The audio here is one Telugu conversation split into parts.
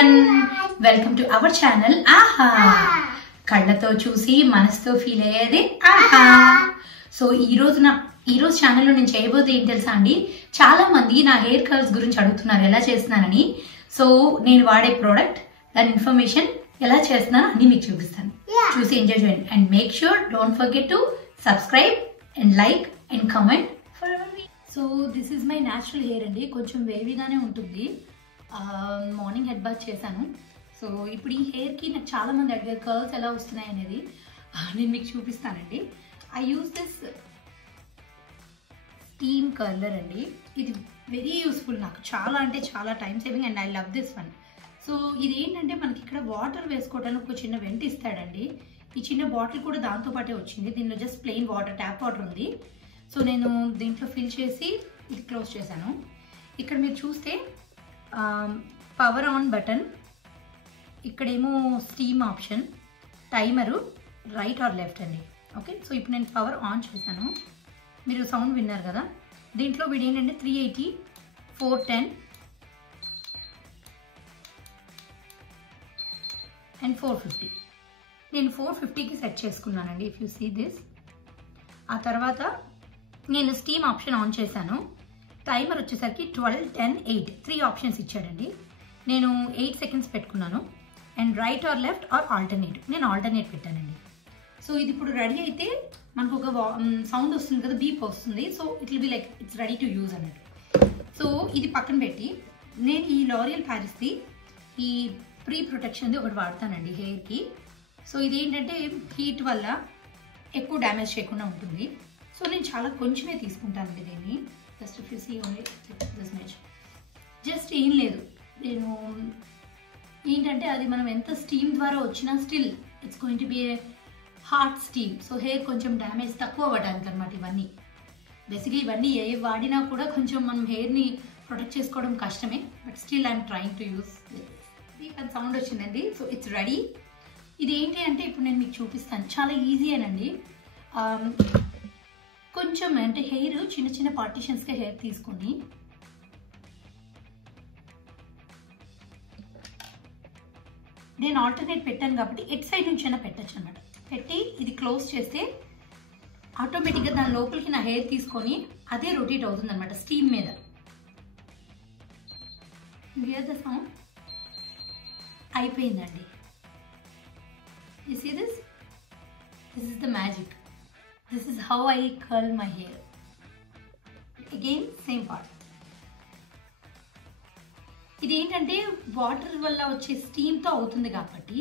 everyone, welcome to our channel ఆహా కళ్ళతో చూసి మనసుతో ఫీల్ అయ్యేది ఆహా. సో ఈ రోజు ఛానల్లో నేను చేయబోతే ఏం తెలుసా అండి, చాలా మంది నా హెయిర్ కర్ల్స్ గురించి అడుగుతున్నారు ఎలా చేస్తున్నానని. సో నేను వాడే ప్రోడక్ట్ దాని ఇన్ఫర్మేషన్ ఎలా చేస్తున్నానో అన్ని మీకు చూపిస్తాను. చూసి ఎంజాయ్ చేయండి and make sure don't forget to subscribe and like and comment for hour video. So this is my natural hair అండి, కొంచెం వేవీగానే ఉంటుంది. మార్నింగ్ హెడ్ బాత్ చేశాను. సో ఇప్పుడు ఈ హెయిర్కి నాకు చాలా మంది అడిగారు కర్ల్స్ ఎలా వస్తున్నాయి అనేది, నేను మీకు చూపిస్తానండి. I use this steam curler అండి, ఇది వెరీ యూస్ఫుల్, నాకు చాలా అంటే చాలా time saving and I love this one. So ఇది ఏంటంటే మనకి ఇక్కడ వాటర్ వేసుకోవడానికి ఒక చిన్న వెంట్ ఇస్తాడండి. ఈ చిన్న బాటిల్ కూడా దాంతో పాటే వచ్చింది. దీనిలో just plain water, tap water ఉంది. సో నేను దీంట్లో ఫిల్ చేసి ఇది క్లోజ్ చేశాను. ఇక్కడ మీరు చూస్తే పవర్ ఆన్ బటన్, ఇక్కడేమో steam option, timer right or left అండి. ఓకే, సో ఇప్పుడు నేను పవర్ ఆన్ చేశాను, మీరు సౌండ్ విన్నారు కదా. దీంట్లో వీడు ఏంటంటే 380, 410 అండ్ 450. నేను 450కి సెట్ చేసుకున్నానండి. If you see this. ఆ తర్వాత నేను స్టీమ్ ఆప్షన్ ఆన్ చేశాను. టైమర్ వచ్చేసరికి 12, 10, 8 3 ఆప్షన్స్ ఇచ్చాడండి. నేను 8 సెకండ్స్ పెట్టుకున్నాను. And right or left or alternate, నేను ఆల్టర్నేట్ పెట్టానండి. సో ఇది ఇప్పుడు రెడీ అయితే మనకు ఒక సౌండ్ వస్తుంది కదా, బీప్ వస్తుంది. So it will be like it's ready to use అన్నట్టు. సో ఇది పక్కన పెట్టి నేను ఈ లారియల్ ప్యారిస్ది ఈ ప్రీ ప్రొటెక్షన్ది ఒకటి వాడతానండి హెయిర్కి. సో ఇది ఏంటంటే హీట్ వల్ల ఎక్కువ డ్యామేజ్ చేయకుండా ఉంటుంది. సో నేను చాలా కొంచెమే తీసుకుంటానండి దీన్ని. Just if you see only this much. Just ఏం లేదు, నేను ఏంటంటే అది మనం ఎంత స్టీమ్ ద్వారా వచ్చినా still it's going to be A hot steam. So hair కొంచెం డ్యామేజ్ తక్కువ అవ్వడానికి అనమాట ఇవన్నీ. బేసిక్గా ఇవన్నీ ఏ వాడినా కూడా కొంచెం మనం హెయిర్ని ప్రొటెక్ట్ చేసుకోవడం కష్టమే, but still I'm trying to use. అది సౌండ్ వచ్చిందండి. So it's ready. ఇది ఏంటి అంటే ఇప్పుడు నేను మీకు చూపిస్తాను, చాలా ఈజీ అనండి. కొంచెం అంటే హెయిర్ చిన్న చిన్న పార్టిషన్స్గా హెయిర్ తీసుకొని నేను ఆల్టర్నేట్ పెట్టాను కాబట్టి ఎట్ సైడ్ నుంచి అయినా పెట్టచ్చు అనమాట. పెట్టి ఇది క్లోజ్ చేస్తే ఆటోమేటిక్గా దాని లోపలికి నా హెయిర్ తీసుకొని అదే రొటేట్ అవుతుంది అనమాట స్టీమ్ మీద. Hear the sound. అయిపోయిందండి. You see this is the magic. This is how I curl my hair. Again, same part. ఇది ఏంటంటే వాటర్ వల్ల వచ్చే స్టీమ్తో అవుతుంది కాబట్టి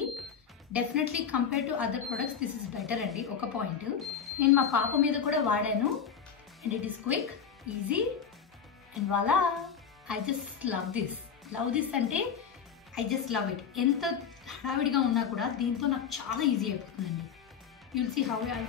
definitely compare to other products this is better అండి. ఒక పాయింట్ నేను మా పాప మీద కూడా వాడాను and it is quick, easy and voila I just love this అంటే ఐ జస్ట్ లవ్ ఇట్. ఎంత హడావిడిగా ఉన్నా కూడా దీంతో నాకు చాలా ఈజీ అయిపోతుందండి. You will see how I.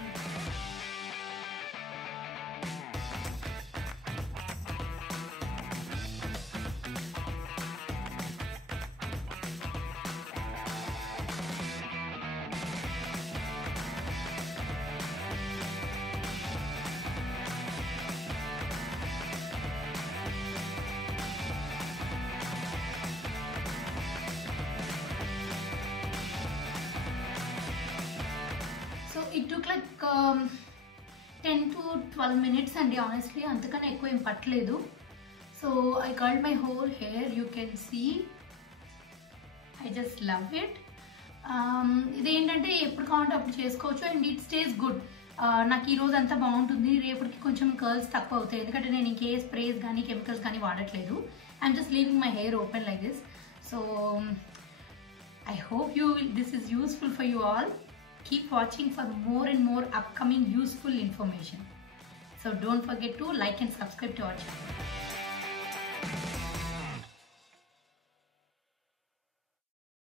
It took like 10 to 12 minutes అండి, ఆనెస్ట్లీ అంతకన్నా ఎక్కువ ఏం పట్టలేదు. So I curled my whole hair, you can see. I just love it. ఇదేంటంటే ఎప్పుడు కావాలంటే అప్పుడు చేసుకోవచ్చు అండ్ ఇట్ స్టేస్ గుడ్. నాకు ఈరోజు అంతా బాగుంటుంది, రేపటికి కొంచెం కర్ల్స్ తక్కువ అవుతాయి ఎందుకంటే నేను ఇంకే స్ప్రేస్ కానీ కెమికల్స్ కానీ వాడట్లేదు. I'm just leaving my hair open like this. So I hope this is useful for you all. Keep watching for more and more upcoming useful information. So don't forget to like and subscribe to our channel.